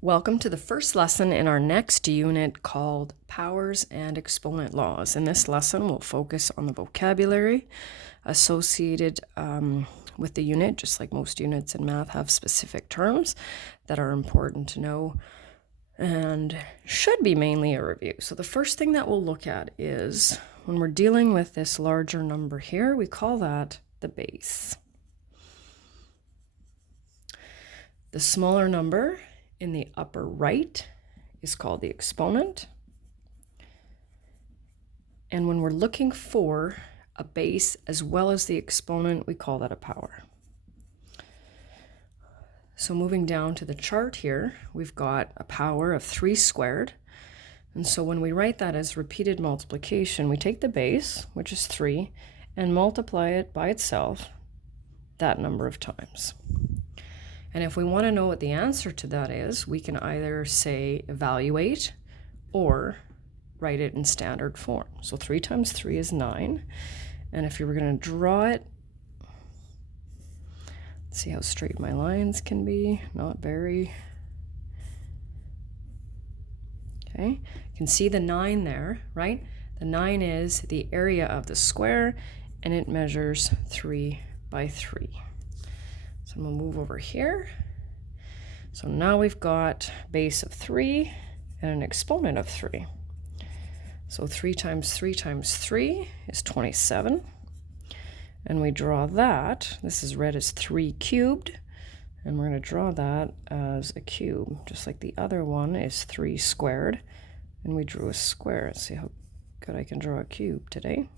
Welcome to the first lesson in our next unit called Powers and Exponent Laws. In this lesson, we'll focus on the vocabulary associated with the unit, just like most units in math have specific terms that are important to know and should be mainly a review. So the first thing that we'll look at is when we're dealing with this larger number here, we call that the base. The smaller number in the upper right is called the exponent. And when we're looking for a base as well as the exponent, we call that a power. So moving down to the chart here, we've got a power of 3 squared. And so when we write that as repeated multiplication, we take the base, which is 3, and multiply it by itself that number of times. And if we want to know what the answer to that is, we can either say evaluate or write it in standard form. So 3 times 3 is 9. And if you were going to draw it, let's see how straight my lines can be. Not very. Okay, you can see the 9 there, right? The 9 is the area of the square, and it measures 3 by 3. So I'm going to move over here. So now we've got base of 3 and an exponent of 3. So 3 times 3 times 3 is 27. And we draw that. This is read as 3 cubed. And we're going to draw that as a cube, just like the other one is 3 squared. And we drew a square. Let's see how good I can draw a cube today.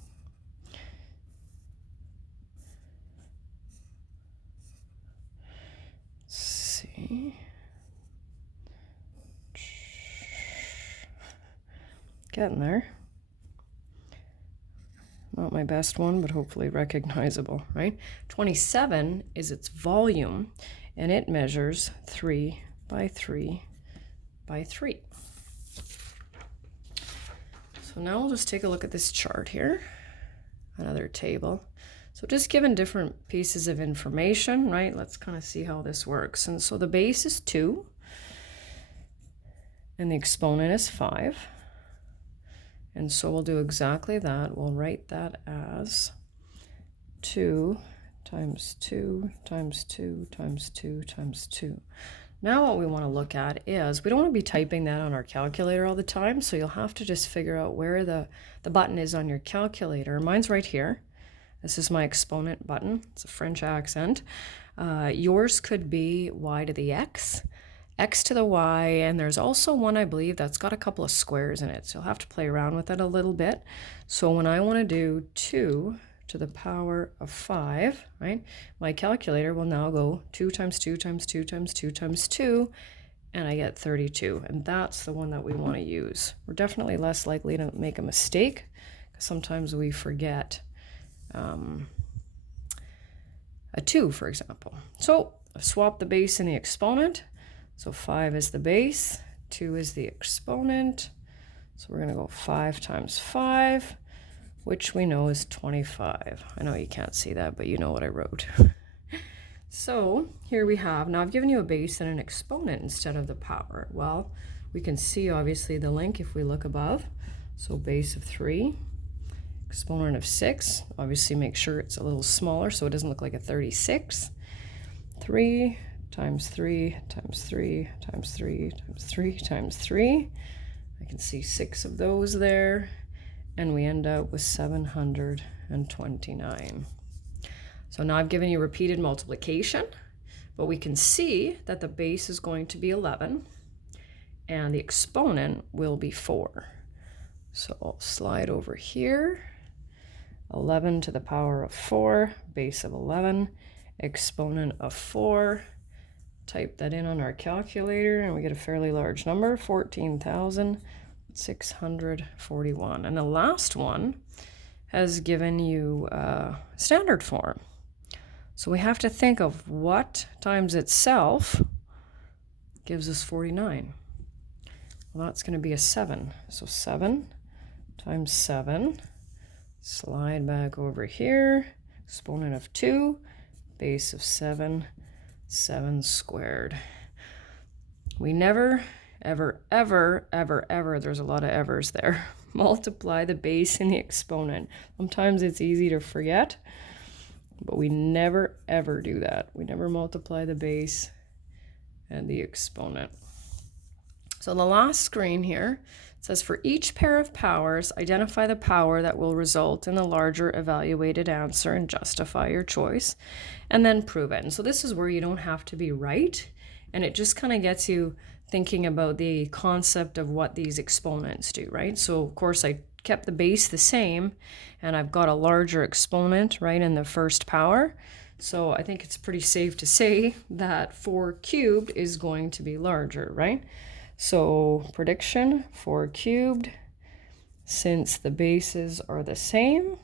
Getting there. Not my best one, but hopefully recognizable, right? 27 is its volume, and it measures 3 by 3 by 3. So now we'll just take a look at this chart here, another table. So just given different pieces of information, right? Let's kind of see how this works. And so the base is 2, and the exponent is 5. And so we'll do exactly that. We'll write that as 2 times 2 times 2 times 2 times 2. Now what we want to look at is, we don't want to be typing that on our calculator all the time, so you'll have to just figure out where the button is on your calculator. Mine's right here. This is my exponent button. It's a French accent. Yours could be y to the x, x to the y, and there's also one, I believe, that's got a couple of squares in it, so you'll have to play around with it a little bit. So when I want to do 2 to the power of 5, right, my calculator will now go 2 times 2 times 2 times 2 times 2, and I get 32, and that's the one that we want to use. We're definitely less likely to make a mistake, because sometimes we forget a 2, for example. So I've swapped the base and the exponent. So 5 is the base, 2 is the exponent. So we're going to go 5 times 5, which we know is 25. I know you can't see that, but you know what I wrote. So here we have, now I've given you a base and an exponent instead of the power. Well, we can see obviously the link if we look above. So base of 3, exponent of 6. Obviously make sure it's a little smaller so it doesn't look like a 36. 3 times 3 times 3 times 3 times 3 times 3. I can see 6 of those there, and we end up with 729. So now I've given you repeated multiplication, but we can see that the base is going to be 11, and the exponent will be 4. So I'll slide over here. 11 to the power of 4, base of 11, exponent of 4. Type that in on our calculator and we get a fairly large number, 14,641. And the last one has given you standard form. So we have to think of what times itself gives us 49. Well, that's going to be a 7. So 7 times 7, slide back over here, exponent of 2, base of 7, 7 squared. we never, ever, ever, ever, ever, there's a lot of evers there, multiply the base and the exponent. Sometimes it's easy to forget, but we never, ever do that. We never multiply the base and the exponent. So the last screen here says, for each pair of powers, identify the power that will result in the larger evaluated answer and justify your choice, and then prove it. And so this is where you don't have to be right, and it just kind of gets you thinking about the concept of what these exponents do, right? So of course I kept the base the same, and I've got a larger exponent right in the first power. So I think it's pretty safe to say that 4 cubed is going to be larger, right? So prediction, 4 cubed, since the bases are the same,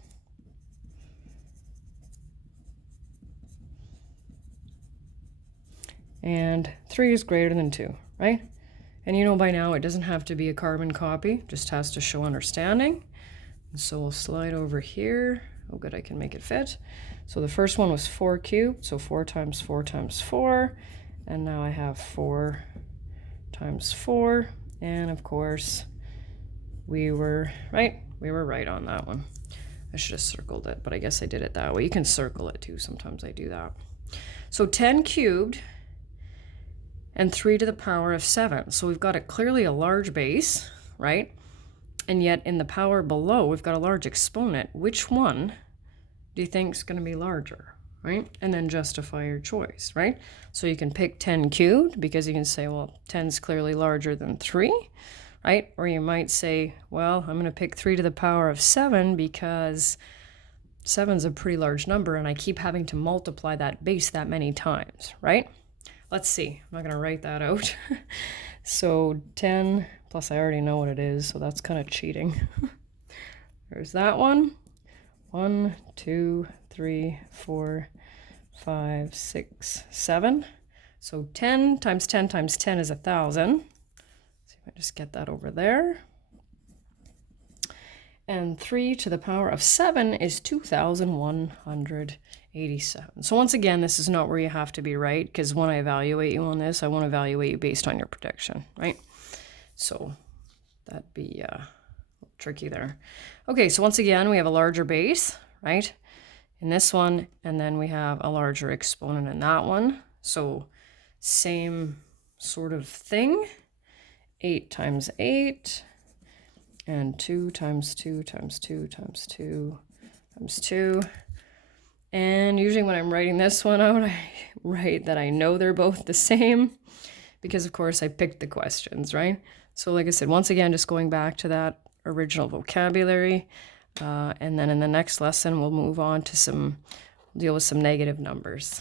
and 3 is greater than 2, right? And you know by now it doesn't have to be a carbon copy, just has to show understanding. And so we'll slide over here. Oh good, I can make it fit. So the first one was 4 cubed, so 4 times 4 times 4. And now I have 4 times 4. And of course, we were right. We were right on that one. I should have circled it, but I guess I did it that way. You can circle it too. Sometimes I do that. So 10 cubed and 3 to the power of 7. So we've got clearly a large base, right? And yet in the power below, we've got a large exponent. Which one do you think is going to be larger, right? And then justify your choice, right? So you can pick 10 cubed because you can say, well, 10 is clearly larger than 3, right? Or you might say, well, I'm going to pick 3 to the power of 7 because 7 is a pretty large number and I keep having to multiply that base that many times, right? Let's see. I'm not going to write that out. So 10, plus I already know what it is, so that's kind of cheating. There's that one. 1, 2, 3, 4, 5, 6, 7. So 10 times 10 times 10 is 1,000. See if I just get that over there. And 3 to the power of 7 is 2,187. So once again, this is not where you have to be right, because when I evaluate you on this, I want to evaluate you based on your prediction, right? So that'd be a little tricky there. Okay, so once again, we have a larger base, right, in this one, and then we have a larger exponent in that one. So same sort of thing. 8 times 8. And 2 times 2 times 2 times 2 times 2. And usually when I'm writing this one out, I write that I know they're both the same because, of course, I picked the questions, right? So like I said, once again, just going back to that original vocabulary. And then in the next lesson, we'll move on to deal with some negative numbers.